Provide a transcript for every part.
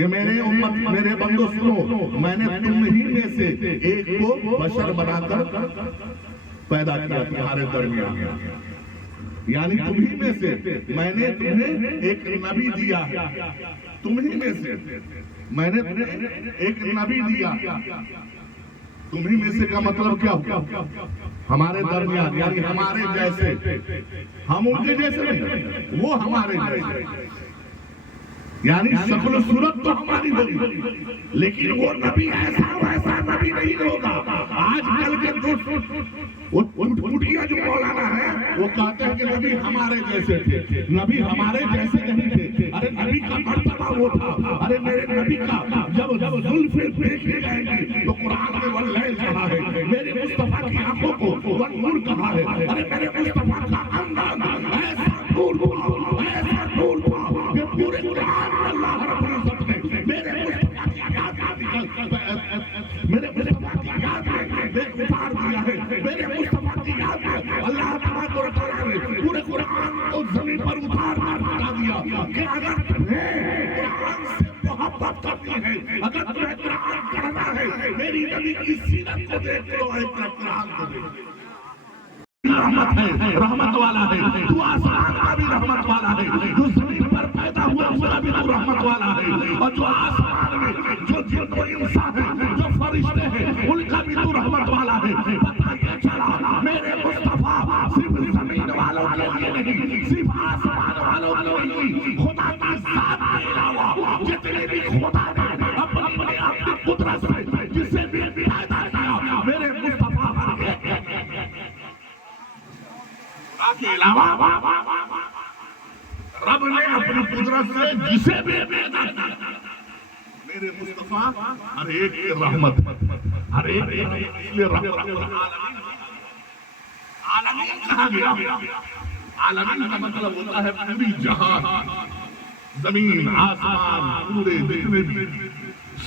کہ میرے امت میرے بندو سنو، میں نے تم ہی میں سے ایک کو بشر بنا کر پیدا کیا تمہارے درمیان، یعنی تمہیں میں سے میں نے تمہیں ایک نبی دیا ہے، تمہیں میں سے میں نے تمہیں ایک نبی دیا، تمہیں میں سے کا مطلب کیا ہوا؟ ہمارے درمیان، یعنی ہمارے جیسے، ہم ان کے جیسے نہیں، وہ ہمارے جیسے، یعنی شکل و صورت تو ہماری ہوگی لیکن وہ نبی ایسا ویسا نبی نہیں ہوگا۔ آج کل کے جو مولانا ہے وہ کہتے ہیں کہ نبی ہمارے جیسے تھے، نبی ہمارے جیسے نہیں تھے۔ ارے نبی کا مرتبہ وہ تھا، ارے میرے نبی کا جب زلفیں دیکھی جائیں گی تو قرآن میں واللیل کہا ہے، میرے مصطفیٰ کی آنکھوں کو والنور کہا ہے، ارے میرے مصطفیٰ کا انداز ایسا نور تھا، ایسا نور تھا کہ پورے قرآن اللہ رب العزت نے میرے مصطفیٰ کی یاد میں اتار دیا ہے، میرے مصطفیٰ کی یاد میں اللہ تبارک و تعالیٰ نے پورے قرآن کو زمین پر اتار کر بتا دیا کہ اگر تمہیں قرآن سے محبت کرنی ہے، اگر تمہیں قرآن پڑھنا ہے، میری نبی کی سیرت کو دیکھ لو، ایک طرف قرآن کو دیکھ لو۔ رحمت ہے، رحمت والا ہے، تو آسمان کا بھی رحمت والا ہے، جو زمین پر پیدا ہوا اس کا بھی تو رحمت والا ہے، اور جو آسمان میں جو جن و انسان ہے، جو فرشتے ہیں، ان کا بھی تو رحمت والا ہے۔ پتہ یہ چلا میرے مصطفیٰ صرف زمین والوں کے لیے نہیں، صرف آسمان والوں کے لیے نہیں، خدا کی ذات کے علاوہ جتنے بھی خدا نے اپنی قدرت سے جسے بھی پیدا کیا، میرے مصطفیٰ کے علاوہ رب نے اپنی قدرت سے جسے بھی پیدا کیا، میرے مصطفیٰ ہر ایک کی رحمت، ہر ایک کی رحمت۔ عالمین کہا گیا، عالمین کا مطلب ہوتا ہے پوری جہان، زمین آسمان پورے جتنے بھی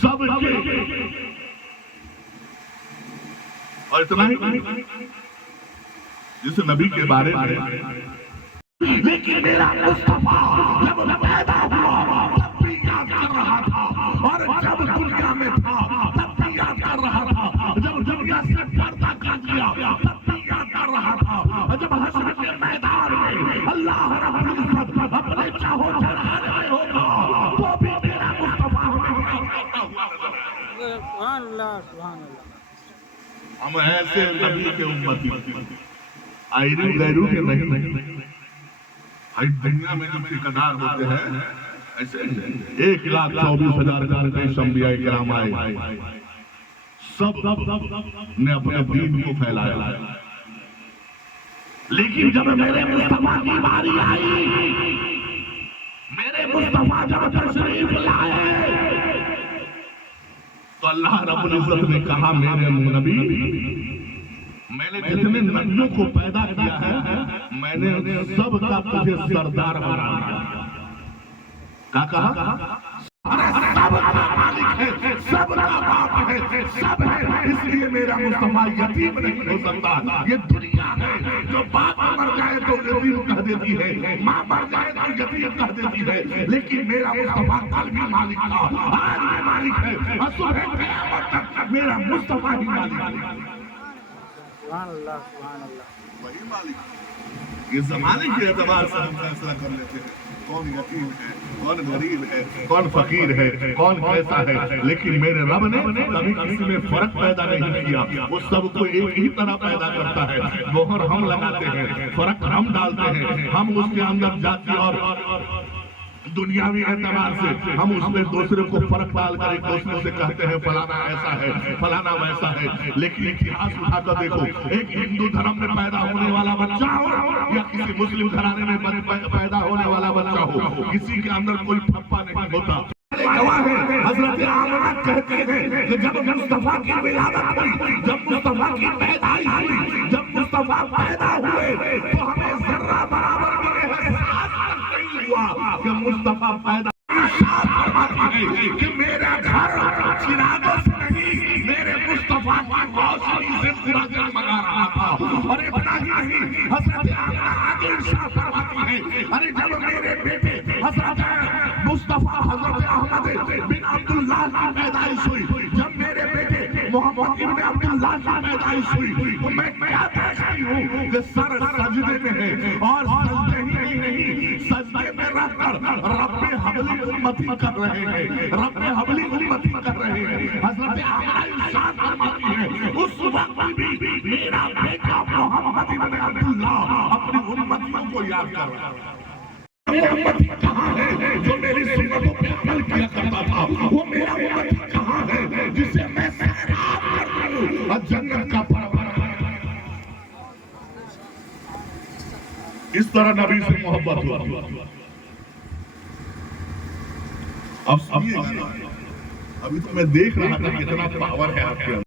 سب کے، اور اتنا ہی جس نبی کے بارے میں، لیکن میرا مصطفیٰ جب پیدا ہوا تب بھی یاد کر رہا تھا، اور جب دنیا میں تھا تب بھی یاد کر رہا تھا، جب دنیا سے پردہ کر دیا تب بھی یاد کر رہا تھا، جب حشر کے میدان میں اللہ رب العزت اپنے چاہو چلانے میں ہوگا تو بھی میرا مصطفیٰ ہمیں یاد کرتا ہوا نظر آئے۔ سبحان اللہ، سبحان اللہ۔ ہم ایسے نبی کے امتی، آئرو غیرو کے نہیں، ہر دنیا میں جو ٹھیکیدار ہوتے ہیں ایسے 1,24,000 دیش انبیاء کرام آئے، سب نے اپنے دین کو پھیلایا، لیکن جب میرے مصطفیٰ کی باری آئی، میرے مصطفیٰ جب تشریف لائے تو اللہ رب العزت نے کہا میرے نبی میں نے جتنے نبیوں کو پیدا کیا ہے میں نے سب کا تجھے سردار بنا دیا۔ کیا کہا؟ سب کا مالک ہے، سب کا باپ ہے، سب ہے، اس لیے میرا مصطفیٰ یتیم نہیں ہو سکتا۔ یہ دنیا ہے جو باپ مر جائے تو یتیم کہہ دیتی ہے، ماں مر جائے تو یتیم کہہ دیتی ہے، لیکن میرا مصطفیٰ کل بھی مالک تھا، آج بھی مالک ہے، اور صبح قیامت تک میرا مصطفیٰ ہی مالک ہے۔ سبحان اللہ، سبحان اللہ۔ وہی مالک، یہ زمانے کے اعتبار سے ہم فیصلہ کر لیتے ہیں کون یتیم ہے، کون غریب ہے، کون فقیر ہے، کون کیسا ہے، لیکن میرے رب نے کبھی کسی میں فرق پیدا نہیں کیا، وہ سب کو ایک ہی طرح پیدا کرتا ہے۔ مہر ہم لگاتے ہیں، فرق ہم ڈالتے ہیں، ہم اس کے اندر جاتی اور دنیاوی اعتبار سے ہم اس میں دوسرے کو فرق ڈال کر ایک دوسرے سے کہتے ہیں فلانا ایسا ہے، فلانا ویسا ہے، لیکن اتہاس اٹھا کر دیکھو، ایک ہندو دھرم میں پیدا ہونے والا بچہ ہو یا کسی مسلم گھرانے میں پیدا ہونے والا بچہ ہو، کسی کے اندر کوئی ٹھپا نہیں ہوتا۔ حضرت آمنہ کہتے ہیں کہ جب مصطفیٰ کی ولادت ہوئی، جب مصطفیٰ کی پیدائش ہوئی، جب مصطفیٰ پیدا ہوئے تو ہمیں ذرہ برابر بھی احساس نہیں ہوا کہ مصطفیٰ پیدا کہ میرا گھر چراغوں سے نہیں میرے مصطفیٰ کی روشنی سے پورا جگمگا رہا تھا۔ اور اتنا ہی نہیں، حضرت آمنہ آگے ارشاد فرماتی ہے، ارے جب میرے بیٹے حضرت مصطفیٰ حضرت احمد بن کی پیدائش ہوئی تو میں کیا دیکھتی ہوں کہ سر سجدے میں ہے، اور سجدے ہی نہیں، سجدے میں رکھ کر رب حبلی امتی کر رہے ہیں، رب حبلی امتی کر رہے ہیں۔ حضرت عائشہ ارشاد فرماتی ہے اس وقت بھی میرا بیٹا محمد ابن عبداللہ اپنی امتیوں کو یاد کر رہا ہے۔ میرا امتی کہاں ہے جو میری سنتوں پہ عمل کیا کرتا تھا؟ وہ میرا امتی کہاں ہے جسے میں سیراب کرتا ہوں اور جنت کا پروانہ۔ اس طرح نبی سے محبت ہوا۔ اب سنیے، ابھی تو میں دیکھ رہا تھا کتنا پاور ہے آپ کے اندر۔